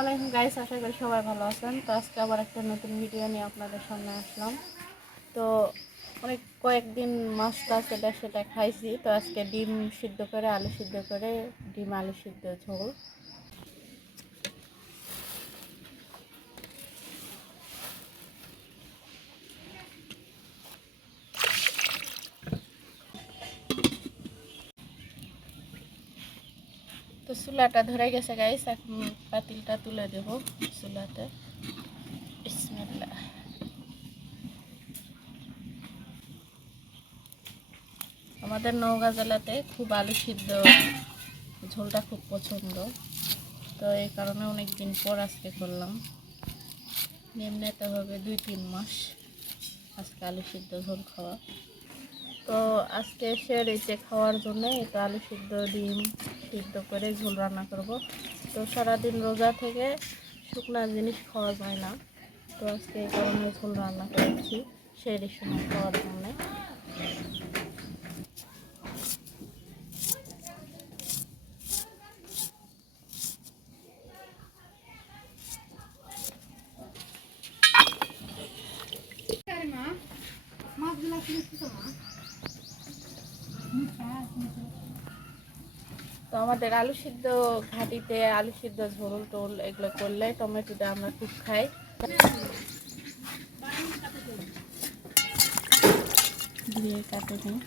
আলাইকুম গাইস আশা করি সবাই ভালো আছেন। তো আজকে আবার একটা নতুন ভিডিও নিয়ে আপনাদের সামনে আসলাম। তো অনেক কয়েকদিন মাছ টাছ এটা সেটা খাইছি তো আজকে ডিম সিদ্ধ করে, আলু সিদ্ধ করে, ডিম, আলু সিদ্ধ ঝোল। চুলাটা ধরে গেছে গাইস এখন পাতিলটা তুলে দেব চুলাতে। আমাদের নৌকা জেলাতে খুব আলু সিদ্ধ ঝোলটা খুব পছন্দ। তো এই কারণে অনেক দিন পর আজকে করলাম। নিম্নেতে হবে দুই তিন মাস আজকে আলু সিদ্ধ ঝোল খাওয়া। তো আজকে এসে রেচে খাওয়ার জন্য একটু আলু সিদ্ধ, ডিম সিদ্ধ করে ঝোল রান্না করব। তো সারাদিন রোজা থেকে শুকনা জিনিস খাওয়া যায় না। তো আজকে এই কারণে ঝোল রান্না করেছি, সেই সময় খাওয়ার জন্য। তো আমাদের আলু সিদ্ধ ঘাটিতে আলু সিদ্ধ, ঝোল, টোল এগুলো করলে টমেটোটা আমরা খুব খাই। দিয়ে কাটে নিই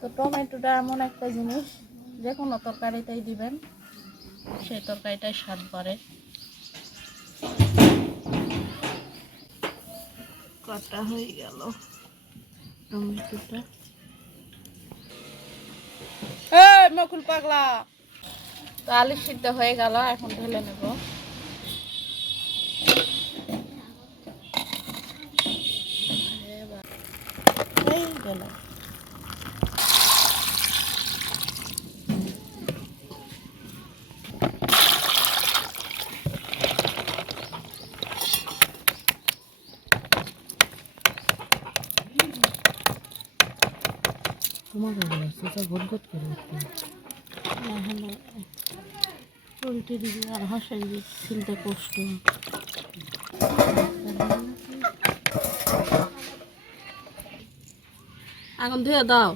তো টমেটোটা এমন একটা জিনিস, যে কোনো তরকারিতেই দিবেন, সেই তরকারিটাই স্বাদ বাড়ে কাটা হয়ে গেল টমেটোটা। এই মকুল পাগলা। তো আলু সিদ্ধ হয়ে গেল এখন ঢেলে নেব। এই গেল। তোমাকে বলেছে যা বরকত করে উঠতে উল্টে দিবি আর হাসাই দিবি ছিলতে কষ্ট। আগুন ধুয়ে দাও।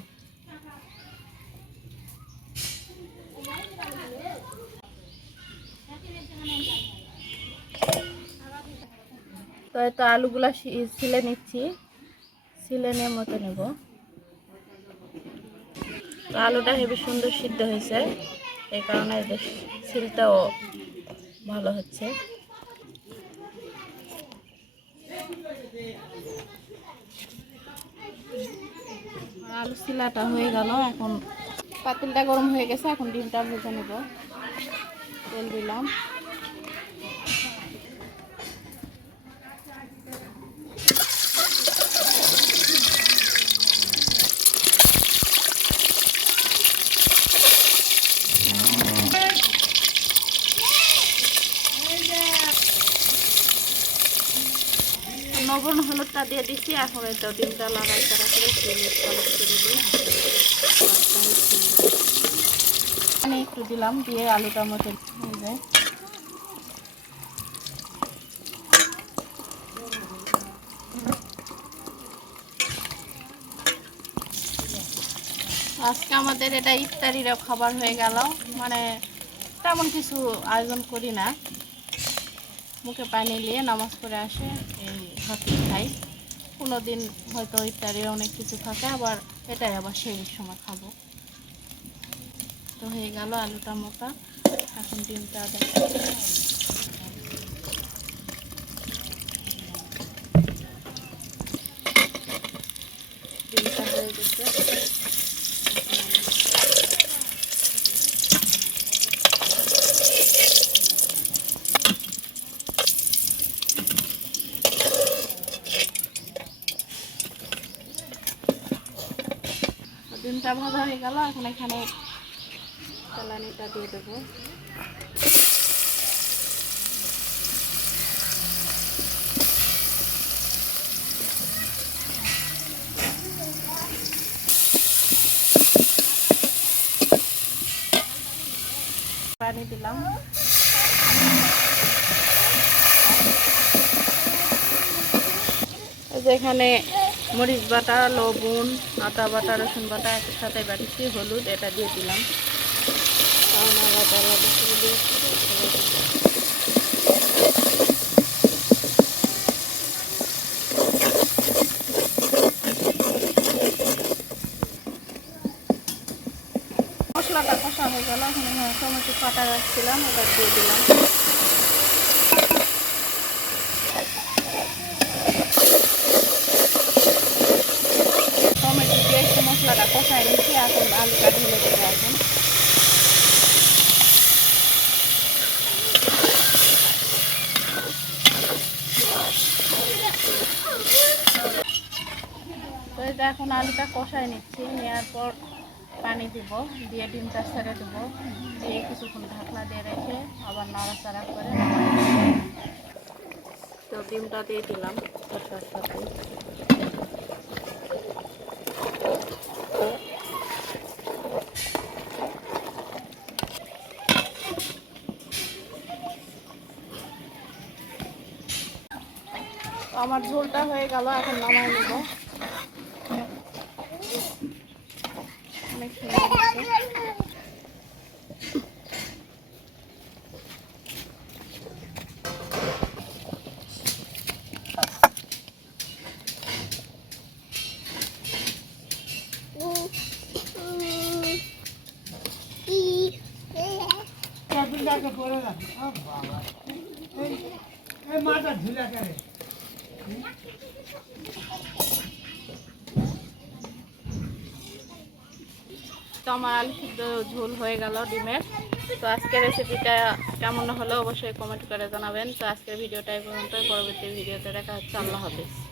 তো আলুগুলা ছিলে নিচ্ছি। ছিলে নিয়ে মতো নেব। আলুটা হেবি সুন্দর সিদ্ধ হয়েছে। এই কারণে সিলটাও ভালো হচ্ছে। আলু সিলাটা হয়ে গেল, এখন পাতিলটা গরম হয়ে গেছে, এখন ডিমটা ভেজে নেব। তেল দিলাম। লবণ, হলুদটা দিয়ে দিচ্ছি। এখন তো ডিমটা লাগাই তারা করে একটু দিলাম, দিয়ে আলুটা মতো যায়। আজকে আমাদের এটা ইফতারিরও খাবার হয়ে গেল। মানে তেমন কিছু আয়োজন করি না। মুখে পানি নিয়ে নামাজ পড়ে আসে, এই হাতি খাই। কোনো দিন হয়তো ইফতারে অনেক কিছু থাকে, আবার এটাই আবার সেই সময় খাব। তো হয়ে গেল আলুটা মোটা, এখন ডিমটা হয়ে গেছে তো ভাজা হয়ে গেল এখন এখানে চালানিটা দিয়ে দেবো। পানি দিলাম। এখানে মরিচ বাটা, লবণ আটা বাটা, রসুন বাটা একসাথে বাটিছি হলুদ এটা দিয়ে দিলাম। মশলাটা কষা হয়ে গেল, এখন টমেটো কাটা রাখছিলাম, এবার দিয়ে দিলাম টমেটো দিয়ে একটু মশলাটা কষায় নিচ্ছি এখন আলুটা ঢেলে দেবো এখন তো এখন আলুটা কষায় নিচ্ছি নেওয়ার পর পানি দিব, দিয়ে ডিমটা ছেড়ে দেবো। দিয়ে কিছুক্ষণ ঢাকনা দিয়ে রেখে আবার নাড়াচাড়া করে তো ডিমটা দিয়ে দিলাম কষার সাথে। আমার ঝোলটা হয়ে গেল এখন নামাই নেব অনেক সুন্দর হয়েছে। তো আমার আলু সিদ্ধ ঝোল হয়ে গেল ডিমের। তো আজকের রেসিপিটা কেমন হলো অবশ্যই কমেন্ট করে জানাবেন। তো আজকের ভিডিওটা এই পর্যন্ত পরবর্তী ভিডিওতে দেখা হচ্ছে। আল্লাহ হাফিজ।